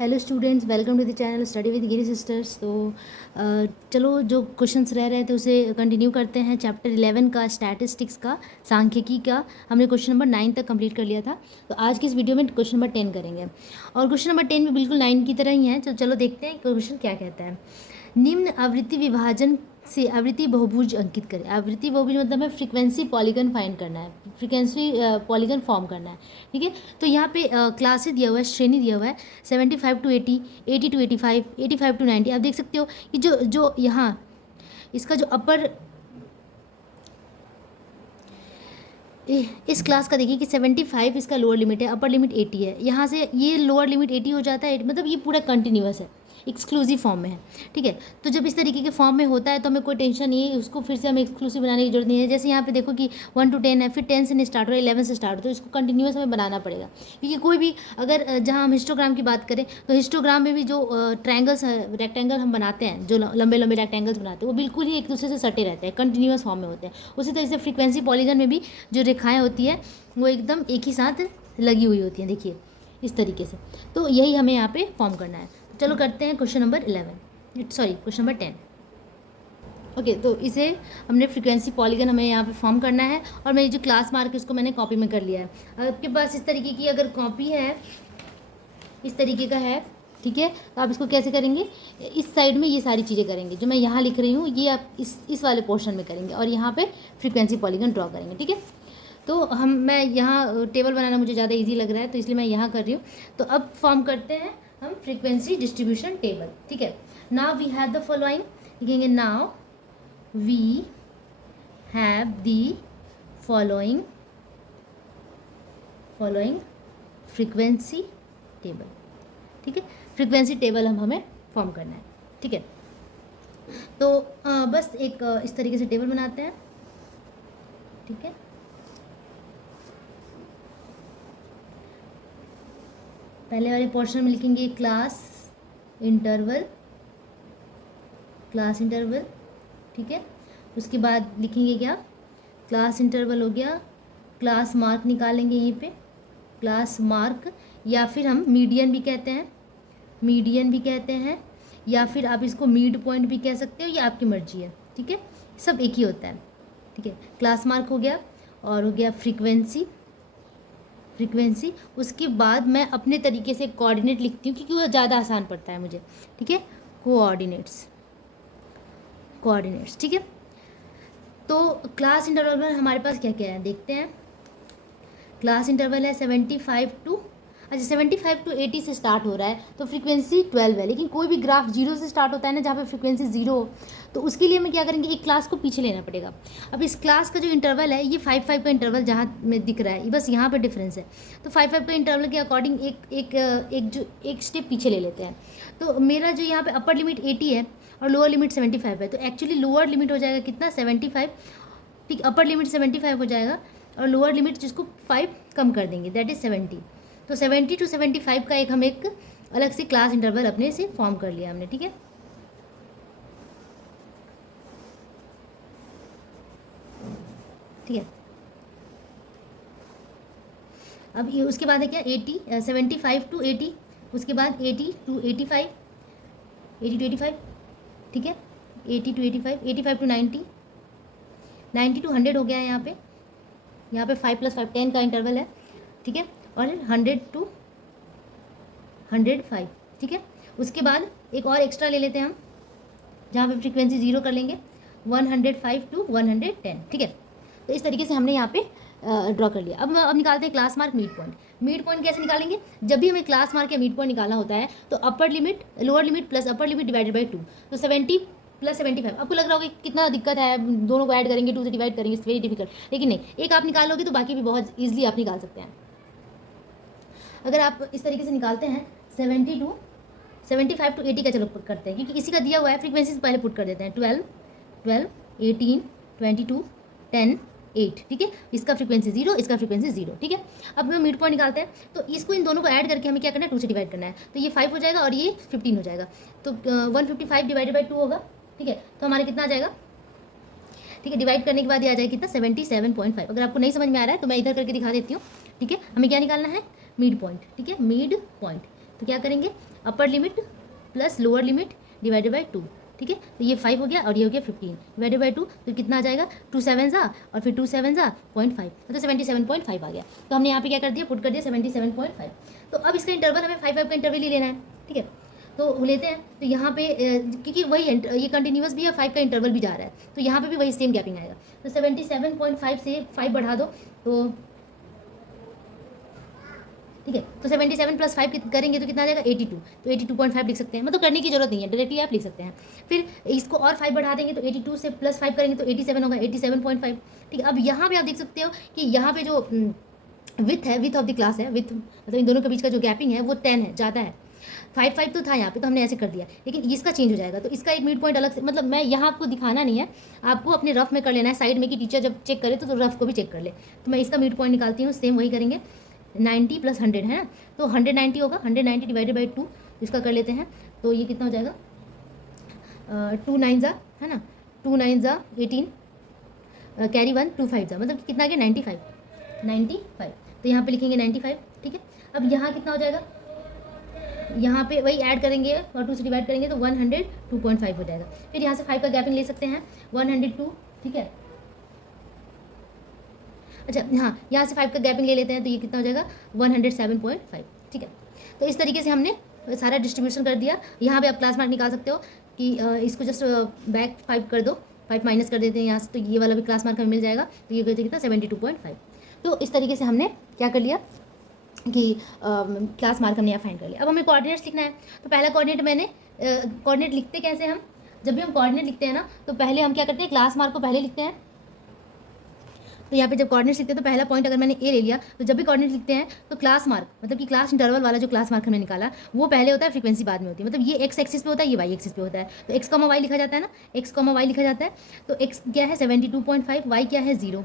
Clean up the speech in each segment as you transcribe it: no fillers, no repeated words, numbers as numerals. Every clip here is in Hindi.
Hello students, welcome to the channel study with Giri sisters. तो चलो जो क्वेश्चंस रह रहे थे उसे कंटिन्यू करते हैं। चैप्टर 11 का स्टैटिस्टिक्स का, सांख्यिकी का हमने क्वेश्चन नंबर 9 तक कंप्लीट कर लिया था। तो आज की इस वीडियो में क्वेश्चन नंबर 10 करेंगे और क्वेश्चन नंबर 10 भी बिल्कुल 9 की तरह ही है। तो चलो देखते हैं क्वेश्चन क्या कहता है। निम्न आवृत्ति विभाजन से आवृत्ति बहुभुज अंकित करें। आवृत्ति बहुभुज मतलब है फ्रीक्वेंसी पॉलीगन फाइंड करना है, फ्रीक्वेंसी पॉलीगन फॉर्म करना है। ठीक है, तो यहाँ पे क्लासेस दिया हुआ है, श्रेणी दिया हुआ है 75 to 80, 80 to 85, 85 to 90। आप देख सकते हो कि जो जो यहाँ इसका जो अपर इस क्लास का देखिए कि 75 इसका लोअर लिमिट है, अपर लिमिट 80 है। यहाँ से ये लोअर लिमिट 80 हो जाता है, मतलब ये पूरा कंटिन्यूअस है, एक्सक्लूसिव फॉर्म में है। ठीक है, तो जब इस तरीके के फॉर्म में होता है तो हमें कोई टेंशन नहीं है, उसको फिर से हमें एक्सक्लूसिव बनाने की जरूरत नहीं है। जैसे यहाँ पे देखो कि 1 to 10 है, फिर 10 से नहीं स्टार्ट हो रहा है, 11 से स्टार्ट हो, तो इसको कंटिन्यूअस हमें बनाना पड़ेगा। क्योंकि कोई भी अगर जहाँ हम हिस्टोग्राम की बात करें तो हिस्टोग्राम में भी जो ट्रायंगल्स रेक्टेंगल हम बनाते हैं, जो लंबे लंबे रेक्टेंगल्स बनाते हैं, वो बिल्कुल ही एक दूसरे से सटे रहते हैं, कंटिन्यूअस फॉर्म में होते हैं। उसी तरह से फ्रीक्वेंसी पॉलीगन में भी जो रेखाएँ होती है वो एकदम एक ही साथ लगी हुई होती हैं, देखिए इस तरीके से। तो यही हमें यहाँ पे फॉर्म करना है। चलो करते हैं question number question number 10। Okay, तो इसे हमने फ्रीक्वेंसी पॉलीगन हमें यहाँ पे फॉर्म करना है और मेरी जो क्लास मार्क है उसको मैंने कॉपी में कर लिया है। आपके पास इस तरीके की अगर कॉपी है, इस तरीके का है, ठीक है, तो आप इसको कैसे करेंगे, इस साइड में ये सारी चीज़ें करेंगे जो मैं यहाँ लिख रही हूँ, ये आप इस वाले पोर्शन में करेंगे और यहाँ पे फ्रीक्वेंसी पॉलीगन ड्रॉ करेंगे। ठीक है, तो मैं यहाँ टेबल बनाना मुझे ज़्यादा इजी लग रहा है तो इसलिए मैं यहाँ कर रही हूँ। तो अब फॉर्म करते हैं हम फ्रीक्वेंसी डिस्ट्रीब्यूशन टेबल। ठीक है, now we have the following, लिखेंगे now we have the following frequency table. ठीक है, फ्रीक्वेंसी टेबल हमें फॉर्म करना है। ठीक है, तो बस एक इस तरीके से टेबल बनाते हैं। ठीक है, पहले वाले पोर्शन में लिखेंगे क्लास इंटरवल। ठीक है, उसके बाद लिखेंगे क्या, क्लास इंटरवल हो गया, क्लास मार्क निकालेंगे यहीं पे, क्लास मार्क, या फिर हम मीडियन भी कहते हैं, या फिर आप इसको मिड पॉइंट भी कह सकते हो, ये आपकी मर्जी है। ठीक है, सब एक ही होता है। ठीक है, क्लास मार्क हो गया और हो गया फ्रीक्वेंसी। उसके बाद मैं अपने तरीके से कोऑर्डिनेट लिखती हूँ क्योंकि वो ज़्यादा आसान पड़ता है मुझे। ठीक है, कोऑर्डिनेट्स। ठीक है, तो क्लास इंटरवल में हमारे पास क्या क्या है देखते हैं। क्लास इंटरवल है 75 to 80 से स्टार्ट हो रहा है, तो फ्रीक्वेंसी 12 है। लेकिन कोई भी ग्राफ 0 से स्टार्ट होता है ना, जहाँ पे फ्रीक्वेंसी 0 हो, तो उसके लिए हमें क्या करेंगे, एक क्लास को पीछे लेना पड़ेगा। अब इस क्लास का जो इंटरवल है ये 5 का इंटरवल जहाँ में दिख रहा है, बस यहाँ पर डिफरेंस है। तो 5 का इंटरवल के अकॉर्डिंग एक स्टेप पीछे ले लेते हैं। तो मेरा जो यहाँ पे अपर लिमिट 80 है और लोअर लिमिट 75 है, तो एक्चुअली लोअर लिमिट हो जाएगा कितना, 75। ठीक, अपर लिमिट 75 हो जाएगा और लोअर लिमिट जिसको 5 कम कर देंगे, दैट इज़ 70। तो 70 to 75 का हम एक अलग से क्लास इंटरवल अपने से फॉर्म कर लिया हमने। ठीक है, अब ये उसके बाद है क्या, 75 to 80, उसके बाद 80 to 85, ठीक है, 80 to 85, 85 to 90, 90 to 100 हो गया है। यहाँ पे 5 + 5 10 का इंटरवल है। ठीक है, और 100 to 105। ठीक है, उसके बाद एक और एक्स्ट्रा ले लेते हैं हम, जहाँ पे फ्रीक्वेंसी 0 कर लेंगे, 105 to 110। ठीक है, तो इस तरीके से हमने यहाँ पे ड्रॉ कर लिया। अब निकालते हैं क्लास मार्क, मिड पॉइंट कैसे निकालेंगे, जब भी हमें क्लास मार्क या मिड पॉइंट निकालना होता है तो upper limit lower limit plus upper limit divided by 2, तो 70 + 75। आपको लग रहा होगा कि कितना दिक्कत है, दोनों को ऐड करेंगे, 2 से डिवाइड करेंगे, इट्स वेरी डिफिकल्ट। लेकिन नहीं, एक आप निकाल लोगे तो बाकी भी बहुत ईजिली आप निकाल सकते हैं। अगर आप इस तरीके से निकालते हैं 75 to 80 का, चलो पुट करते हैं क्योंकि इसी का दिया हुआ है, फ्रीक्वेंसी से पहले पुट कर देते हैं। 12, 18, 22, 10, 8। ठीक है, इसका फ्रीक्वेंसी 0, इसका फ्रीक्वेंसी 0। ठीक है, अब हम मिड पॉइंट निकालते हैं, तो इसको इन दोनों को ऐड करके हमें क्या करना है, 2 से डिवाइड करना है, तो ये 5 हो जाएगा और ये 15 हो जाएगा, तो 155 डिवाइडेड बाई 2 होगा। ठीक है, तो हमारे कितना आ जाएगा, ठीक है, डिवाइड करने के बाद ये आ जाएगा कितना, 77.5। अगर आपको नहीं समझ में आ रहा है तो मैं इधर करके दिखा देती हूँ। ठीक है, हमें क्या निकालना है, मिड पॉइंट। ठीक है, मिड पॉइंट तो क्या करेंगे, upper limit plus lower limit divided by 2, ठीक है। तो ये 5 हो गया और ये हो गया 15 डिवाइडेड बाई 2, तो कितना आ जाएगा 2 7 ज़ा और फिर 2 7 ज़ा 0.5, मतलब 77.5 आ गया। तो हमने यहाँ पे क्या कर दिया, पुट कर दिया 77.5। तो अब इसका इंटरवल हमें 5 का इंटरवल ही लेना है, ठीक है। तो लेते हैं, तो यहाँ पे क्योंकि वही ये कंटिन्यूस भी है, 5 का इंटरवल भी जा रहा है, तो यहाँ पे भी वही सेम गैपिंग आएगा। तो 77.5 से 5 बढ़ा दो तो ठीक है, तो 77 प्लस 5 करेंगे तो कितना आ जाएगा 82, तो 82.5 लिख सकते हैं, मतलब करने की जरूरत नहीं है, डायरेक्टली आप लिख सकते हैं। फिर इसको और 5 बढ़ा देंगे तो 82 से प्लस 5 करेंगे तो 87 होगा, 87.5, ठीक है। अब यहाँ पे आप देख सकते हो कि यहाँ पे जो विथ है, विथ ऑफ द क्लास है, विथ मतलब इन दोनों के बीच का जो गैपिंग है वो 10 है, ज़्यादा है। 5 तो था यहाँ पे, तो हमने ऐसे कर दिया, लेकिन इसका चेंज हो जाएगा। तो इसका एक मिड पॉइंट अलग से, मतलब मैं यहाँ आपको दिखाना नहीं है, आपको अपने रफ में कर लेना है साइड में, कि टीचर जब चेक करे तो रफ को भी चेक कर ले। तो मैं इसका मिड पॉइंट निकालती हूँ, सेम वही करेंगे, 90 प्लस 100 है ना, तो 190 होगा, 190 डिवाइडेड बाई 2, इसका कर लेते हैं। तो ये कितना हो जाएगा, 2 9 ज़ा है ना, 2 9 ज़ा 18, कैरी 1 2 5 ज़ा, मतलब कितना आ गया 95। तो यहाँ पे लिखेंगे 95, ठीक है। अब यहाँ कितना हो जाएगा, यहाँ पे वही ऐड करेंगे और 2 से डिवाइड करेंगे तो 102.5 हो जाएगा। फिर यहाँ से 5 का गैपिंग ले सकते हैं, 102, ठीक है। अच्छा हाँ, यहाँ से 5 का गैपिंग ले लेते हैं, तो ये कितना हो जाएगा 107.5, ठीक है। तो इस तरीके से हमने सारा डिस्ट्रीब्यूशन कर दिया। यहाँ पे आप क्लास मार्क निकाल सकते हो कि इसको जस्ट बैक 5 कर दो, 5 माइनस कर देते हैं यहाँ से, तो ये वाला भी क्लास मार्क हमें मिल जाएगा। तो ये कितना 72.5। तो इस तरीके से हमने क्या कर लिया कि क्लास मार्क हमने यहाँ फाइंड कर लिया। अब हमें कोऑर्डिनेट्स लिखना है। तो पहला कोऑर्डिनेट मैंने कोऑर्डिनेट लिखते कैसे हम, जब भी हम कोऑर्डिनेट लिखते हैं ना, तो पहले हम क्या करते हैं, क्लास मार्क को पहले लिखते हैं। तो यहाँ पे जब कोऑर्डिनेट्स लिखते हैं तो पहला पॉइंट अगर मैंने ए ले लिया, तो जब भी कोऑर्डिनेट लिखते हैं तो क्लास मार्क मतलब कि क्लास इंटरवल वाला जो क्लास मार्क हमने निकाला वो पहले होता है, फ्रीक्वेंसी बाद में होती है। मतलब ये एक्स एक्सिस पे होता है, ये वाई एक्सिस पे होता है। तो एक्स कॉमा वाई लिखा जाता है ना, एक्स कॉमा वाई लिखा जाता है। तो एक्स क्या है 72.5, वाई क्या है 0।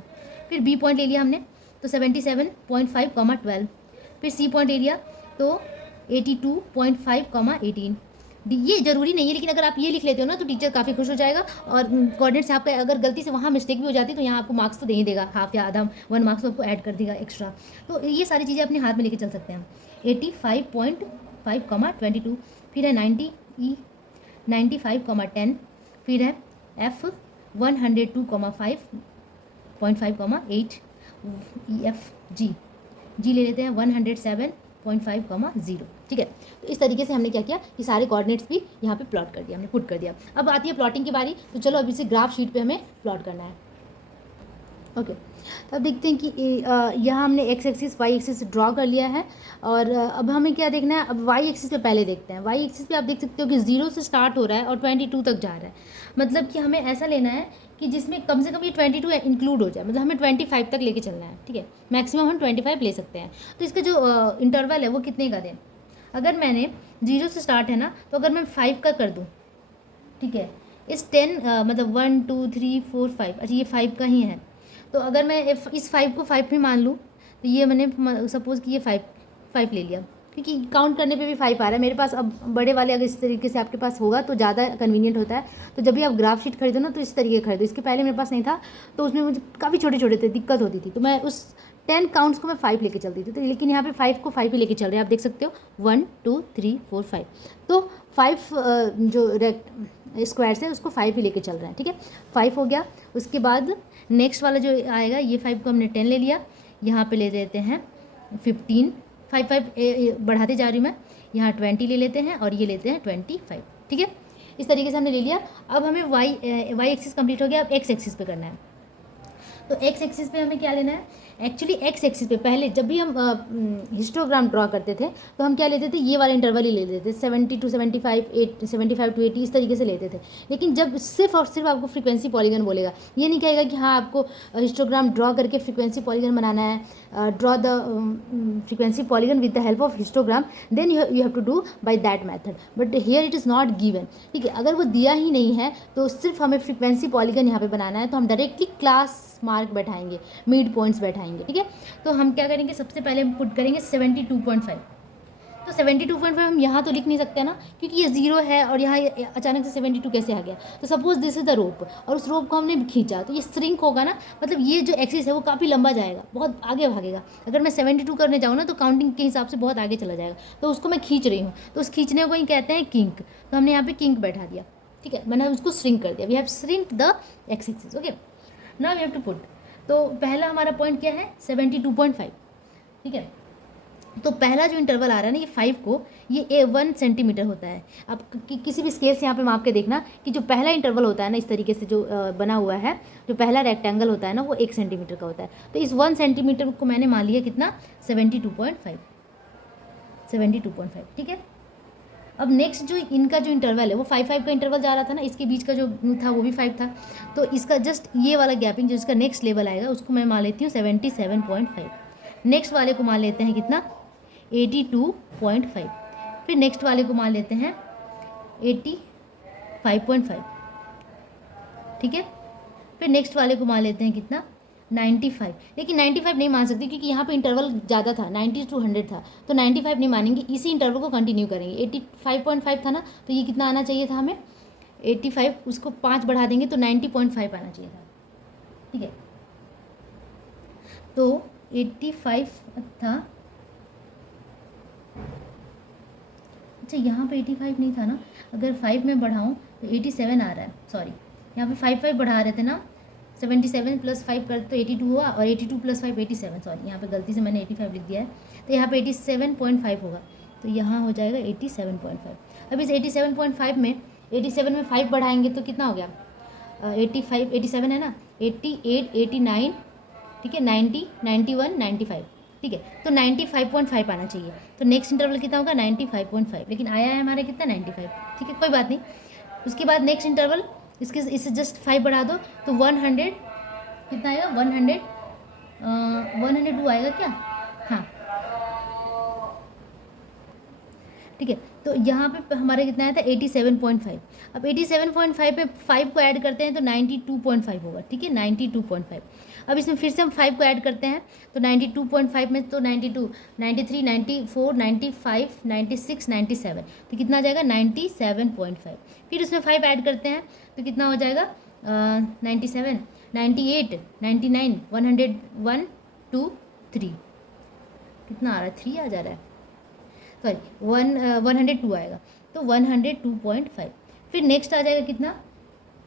फिर बी पॉइंट ले लिया हमने तो 77.5, 12। फिर सी पॉइंट ले लिया तो 82.5, 18। ये जरूरी नहीं है, लेकिन अगर आप ये लिख लेते हो ना तो टीचर काफ़ी खुश हो जाएगा। और कोऑर्डिनेट से आपका अगर गलती से वहाँ मिस्टेक भी हो जाती है तो यहाँ आपको मार्क्स तो दे ही देगा, हाफ या आधा 1 मार्क्स तो आपको ऐड कर देगा एक्स्ट्रा। तो ये सारी चीज़ें अपने हाथ में लेके चल सकते हैं। 85.5, 22। फिर है 90 ई 95, 10। फिर है एफ 102.5, 8 ई एफ जी ले लेते हैं 107.5, 0, ठीक है। तो इस तरीके से हमने क्या किया कि सारे कोऑर्डिनेट्स भी यहाँ पे प्लॉट कर दिया, हमने पुट कर दिया। अब आती है प्लॉटिंग की बारी। तो चलो अब इसे ग्राफ शीट पे हमें प्लॉट करना है। ओके, तो अब देखते हैं कि यहाँ हमने X axis Y axis draw कर लिया है। और अब हमें क्या देखना है, अब वाई एक्सिस पे पहले देखते हैं। वाई एक्सिस पे आप देख सकते हो कि 0 से स्टार्ट हो रहा है और 22 तक जा रहा है। मतलब कि हमें ऐसा लेना है कि जिसमें कम से कम ये 22 इंक्लूड हो जाए, मतलब हमें 25 तक लेके चलना है, ठीक है। मैक्सिमम हम 25 ले सकते हैं। तो इसका जो इंटरवल है वो कितने का दें, अगर मैंने 0 से स्टार्ट है ना, तो अगर मैं 5 का कर दूँ, ठीक है, इस 10 मतलब 1 2 3 4 5, अच्छा ये 5 का ही है। तो अगर मैं इस 5 को 5 भी मान लूँ तो ये मैंने सपोज़ कि ये 5 ले लिया, क्योंकि काउंट करने पे भी 5 आ रहा है मेरे पास। अब बड़े वाले अगर इस तरीके से आपके पास होगा तो ज़्यादा कन्वीनियंट होता है। तो जब भी आप ग्राफ शीट खरीदो ना तो इस तरीके खरीदो। इसके पहले मेरे पास नहीं था तो उसमें मुझे काफ़ी छोटे छोटे थे, दिक्कत होती थी। तो मैं उस 10 काउंट्स को मैं 5 लेके चलती थी। तो लेकिन यहाँ पे 5 को 5 ही लेके चल रहे हैं, आप देख सकते हो 1 2 3 4 5। तो 5 जो स्क्वायर है उसको 5 ही लेके चल रहे हैं, ठीक है। 5 हो गया। उसके बाद नेक्स्ट वाला जो आएगा, ये 5 को हमने 10 ले लिया, यहाँ पे ले लेते हैं 15, 5 बढ़ाते जा रही हूँ मैं, यहाँ 20 ले लेते हैं और ये लेते हैं 25, ठीक है। इस तरीके से हमने ले लिया। अब हमें वाई एक्सिस कंप्लीट हो गया, अब एक्स एक्सिस पे करना है। तो एक्स एक्सिस पे हमें क्या लेना है, एक्चुअली एक्स एक्सिस पे पहले जब भी हम हिस्टोग्राम ड्रॉ करते थे तो हम क्या लेते थे, ये वाला इंटरवल ही लेते थे, 70 to 75, 75 to 80, इस तरीके से लेते थे। लेकिन जब सिर्फ और सिर्फ आपको फ्रीक्वेंसी पॉलीगन बोलेगा, ये नहीं कहेगा कि हाँ आपको हिस्टोग्राम ड्रॉ करके फ्रीक्वेंसी पॉलीगन बनाना है, draw the frequency polygon with the help of histogram, then you have to do by that method. But here it is not given, ठीक है। अगर वो दिया ही नहीं है तो सिर्फ हमें फ्रीक्वेंसी पॉलीगन यहाँ पे बनाना है, तो हम डायरेक्टली क्लास मार्क बैठाएंगे, मिड पॉइंट्स बैठाएंगे, ठीक है। तो हम क्या करेंगे, सबसे पहले हम पुट करेंगे 72.5। तो तो 72.5 हम यहाँ तो लिख नहीं सकते ना, क्योंकि ये 0 है और यहाँ अचानक से 72 कैसे आ गया। तो suppose this is the rope और उस रोप को हमने खींचा तो ये श्रिंक होगा ना, मतलब ये जो एक्सिस है वो काफ़ी लंबा जाएगा, बहुत आगे भागेगा। अगर मैं 72 करने जाऊँ ना तो काउंटिंग के हिसाब से बहुत आगे चला जाएगा, तो उसको मैं खींच रही हूँ, तो उस खींचने को ही कहते हैं किंक। तो हमने यहाँ पे किंक बैठा दिया, ठीक है, मैंने उसको श्रिंक कर दिया। We have shrink the X axis. Okay, now we have to put. तो पहला हमारा पॉइंट क्या है 72.5, ठीक है। तो पहला जो इंटरवल आ रहा है ना ये 5 को, ये 1 सेंटीमीटर होता है। आप किसी भी स्केल से यहाँ पे माप के देखना कि जो पहला इंटरवल होता है ना इस तरीके से जो बना हुआ है, जो पहला रेक्टेंगल होता है ना वो 1 सेंटीमीटर का होता है। तो इस 1 सेंटीमीटर को मैंने मान लिया कितना 72.5, 72.5, ठीक है। अब नेक्स्ट जो इनका जो इंटरवल है वो 5 का इंटरवल जा रहा था ना, इसके बीच का जो था वो भी 5 था। तो इसका जस्ट ये वाला गैपिंग जो इसका नेक्स्ट लेवल आएगा उसको मैं मान लेती हूँ 77.5। नेक्स्ट वाले को मान लेते हैं कितना 82.5। फिर नेक्स्ट वाले को मान लेते हैं 85.5, ठीक है। फिर नेक्स्ट वाले को मान लेते हैं कितना 95। लेकिन 95 नहीं मान सकते क्योंकि यहाँ पे इंटरवल ज़्यादा था, 90 to 100 था, तो 95 नहीं मानेंगे, इसी इंटरवल को कंटिन्यू करेंगे। 85.5 था ना, तो ये कितना आना चाहिए था हमें 85, उसको 5 बढ़ा देंगे तो 90.5 आना चाहिए था, ठीक है। तो 85 था, अच्छा यहाँ पे 85 नहीं था ना, अगर 5 में बढ़ाऊँ तो 87 आ रहा है, सॉरी यहाँ पे 5 बढ़ा रहे थे ना, 77 + 5 कर तो 82 हुआ और 82 + 5 87, सॉरी यहाँ पे गलती से मैंने 85 लिख दिया है, तो यहाँ पे 87.5 होगा, तो यहाँ हो जाएगा 87.5। अब इस 87.5 में 87 में 5 बढ़ाएंगे तो कितना हो गया 85, 87 है ना, 88, 89, ठीक है, 90, 91, 95, ठीक है। तो 95.5 आना चाहिए। तो नेक्स्ट इंटरवल कितना होगा 95.5, लेकिन आया है हमारे कितना 95, ठीक है, कोई बात नहीं। उसके बाद नेक्स्ट इंटरवल इससे जस्ट 5 बढ़ा दो तो 100 कितना आएगा 102 आएगा क्या, हाँ, ठीक है। तो यहाँ पे हमारे कितना आया था 87.5। अब 87.5 पे 5 को ऐड करते हैं तो 92.5 होगा, ठीक है, 92.5। अब इसमें फिर से हम 5 को ऐड करते हैं तो 92.5 में तो 92, 93, 94, 95, 96, 97, तो कितना आ जाएगा 97.5। फिर उसमें 5 ऐड करते हैं तो कितना हो जाएगा 97, 98, 99, 100, 1, 2, 3, कितना आ रहा है 3 आ जा रहा है, सॉरी 102 आएगा, तो 102.5। फिर नेक्स्ट आ जाएगा कितना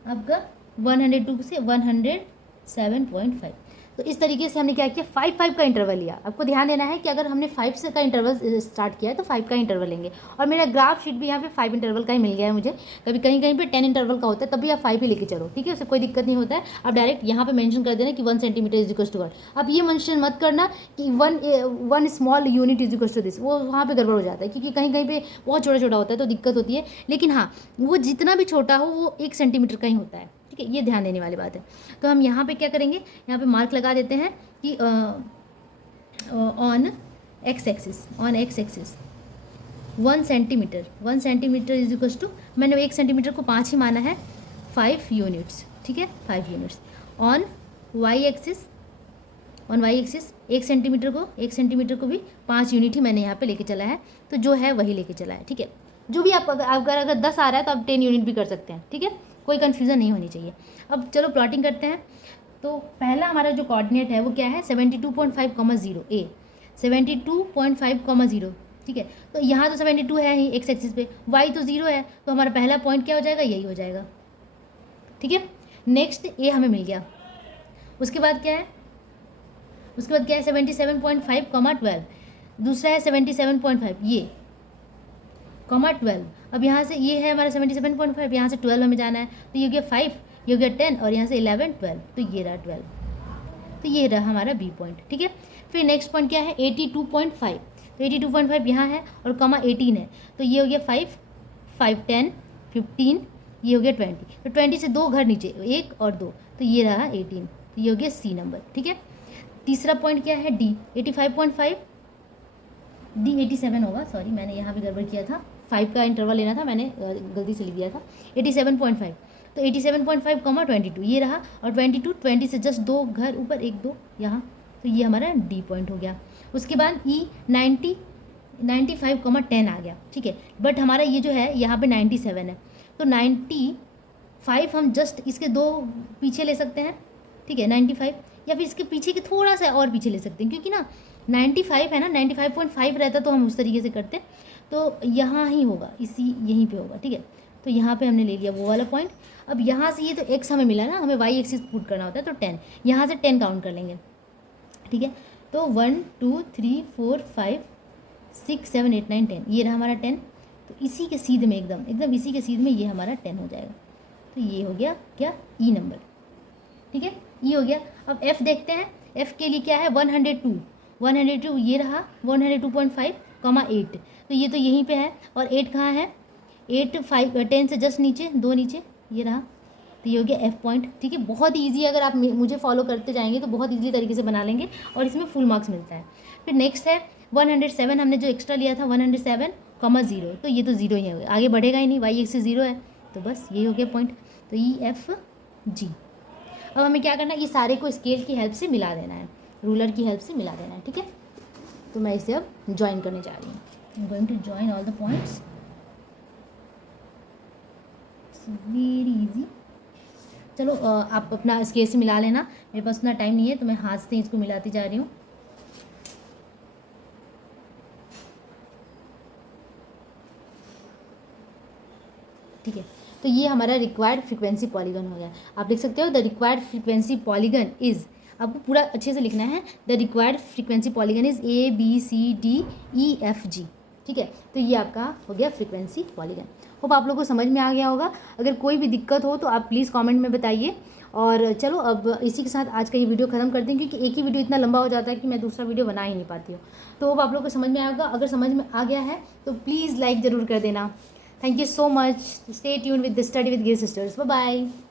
आपका 102 से 107.5। तो इस तरीके से हमने क्या किया 5 का इंटरवल लिया। आपको ध्यान देना है कि अगर हमने 5 से का इंटरवल स्टार्ट किया है तो 5 का इंटरवल लेंगे। और मेरा ग्राफ शीट भी यहाँ पे 5 इंटरवल का ही मिल गया है मुझे, कभी कहीं कहीं पे 10 इंटरवल का होता है तब भी आप 5 ही लेके चलो, ठीक है, उससे कोई दिक्कत नहीं होता है। आप डायरेक्ट यहाँ पे मेंशन कर देना कि 1 सेंटीमीटर इज इक्वल टू 1। अब ये मेंशन मत करना कि one small unit is equal to this, वो वहाँ पर गड़बड़ हो जाता है क्योंकि कहीं कहीं पर बहुत छोटा छोटा होता है तो दिक्कत होती है। लेकिन हाँ, वो जितना भी छोटा हो वो 1 सेंटीमीटर का ही होता है, ठीक है, ये ध्यान देने वाली बात है। तो हम यहाँ पे क्या करेंगे, यहाँ पे मार्क लगा देते हैं कि on X axis 1 centimetre is equal to, मैंने 1 सेंटीमीटर को 5 ही माना है, 5 यूनिट्स, ठीक है, 5 units. On Y axis 1 centimetre को भी 5 यूनिट ही मैंने यहाँ पे लेके चला है, तो जो है वही लेके चला है, ठीक है। जो भी आप अगर 10 आ रहा है तो आप 10 यूनिट भी कर सकते हैं, ठीक है, कोई कन्फ्यूज़न नहीं होनी चाहिए। अब चलो प्लॉटिंग करते हैं। तो पहला हमारा जो कोऑर्डिनेट है वो क्या है 72.5, ए 72.5, ठीक है। तो यहाँ तो 72 है ही एक्स एक्सिस पे, वाई तो 0 है, तो हमारा पहला पॉइंट क्या हो जाएगा यही हो जाएगा, ठीक है। नेक्स्ट ए हमें मिल गया। उसके बाद क्या है 77.5, 12, दूसरा है 77.5 ये, 12। अब यहाँ से ये है हमारा 77.5, यहाँ से 12 हमें जाना है, तो ये हो गया 5, ये हो गया 10 और यहाँ से 11, 12, तो ये रहा 12, तो ये रहा हमारा बी पॉइंट, ठीक है। फिर नेक्स्ट पॉइंट क्या है 82.5, तो 82.5 यहाँ है और कमा 18 है, तो ये हो गया 5, 10, 15, ये हो गया 20, तो 20 से 2 घर नीचे 1 और 2, तो ये रहा 18, तो ये हो गया सी नंबर, ठीक है। तीसरा पॉइंट क्या है डी 85.5, डी 87 होगा, सॉरी मैंने यहाँ भी गड़बड़ किया था, 5 का इंटरवल लेना था, मैंने गलती से लिख दिया था 87.5, तो 87.5, 22 ये रहा, और 20 से जस्ट 2 घर ऊपर 1, 2 यहाँ, तो ये हमारा डी पॉइंट हो गया। उसके बाद ई 90, 95,10 आ गया, ठीक है। बट हमारा ये जो है यहाँ पे 97 है, तो 95 हम जस्ट इसके 2 पीछे ले सकते हैं, ठीक है, 95, या फिर इसके पीछे के थोड़ा सा और पीछे ले सकते हैं, क्योंकि ना 95 है ना, 95.5 रहता तो हम उस तरीके से करते, तो यहाँ ही होगा, यहीं पे होगा, ठीक है। तो यहाँ पे हमने ले लिया वो वाला पॉइंट। अब यहाँ से ये तो x हमें मिला ना, हमें y एक्सिस पुट करना होता है, तो 10, यहाँ से 10 काउंट कर लेंगे, ठीक है। तो 1 2 3 4 5 6 7 8 9 10, ये रहा हमारा 10। तो इसी के सीध में एकदम इसी के सीध में ये हमारा 10 हो जाएगा। तो ये हो गया क्या, ई नंबर, ठीक है, ये हो गया। अब एफ़ देखते हैं, एफ़ के लिए क्या है, 102, ये रहा 102.5, 8, तो ये तो यहीं पे है, और 8 कहाँ है, 8 5 10 से जस्ट नीचे, 2 नीचे, ये रहा। तो ये हो गया एफ पॉइंट, ठीक है। बहुत ही ईजी, अगर आप मुझे फॉलो करते जाएंगे तो बहुत ईजी तरीके से बना लेंगे, और इसमें फुल मार्क्स मिलता है। फिर नेक्स्ट है 107, हमने जो एक्स्ट्रा लिया था 107,0, तो ये तो 0 ही है, आगे बढ़ेगा ही नहीं, वाई एक्सिस 0 है, तो बस यही हो गया पॉइंट। तो ई एफ जी। अब हमें क्या करना है, ये सारे को स्केल की हेल्प से मिला देना है, रूलर की हेल्प से मिला देना है, ठीक है। तो मैं इसे अब ज्वाइन करने जा रही हूँ, I am going to join all the points, very easy. चलो आप अपना स्केल से मिला लेना, मेरे पास उतना टाइम नहीं है, तो मैं हाथ से इसको मिलाती जा रही हूँ। ठीक है, तो ये हमारा रिक्वायर्ड फ्रीक्वेंसी पॉलीगन हो गया। आप लिख सकते हो the required frequency polygon is, आपको पूरा अच्छे से लिखना है, the required frequency polygon is ABCDEFG, ठीक है। तो ये आपका हो गया फ्रीक्वेंसी पॉलीगन। होप आप लोगों को समझ में आ गया होगा। अगर कोई भी दिक्कत हो तो आप प्लीज़ कमेंट में बताइए। और चलो अब इसी के साथ आज का ये वीडियो ख़त्म करते हैं, क्योंकि एक ही वीडियो इतना लंबा हो जाता है कि मैं दूसरा वीडियो बना ही नहीं पाती हूँ। तो होप आप लोगों को समझ में आएगा, अगर समझ में आ गया है तो प्लीज़ लाइक ज़रूर कर देना। Thank you so much. Stay tuned with the Study with Gill Sisters. Bye bye.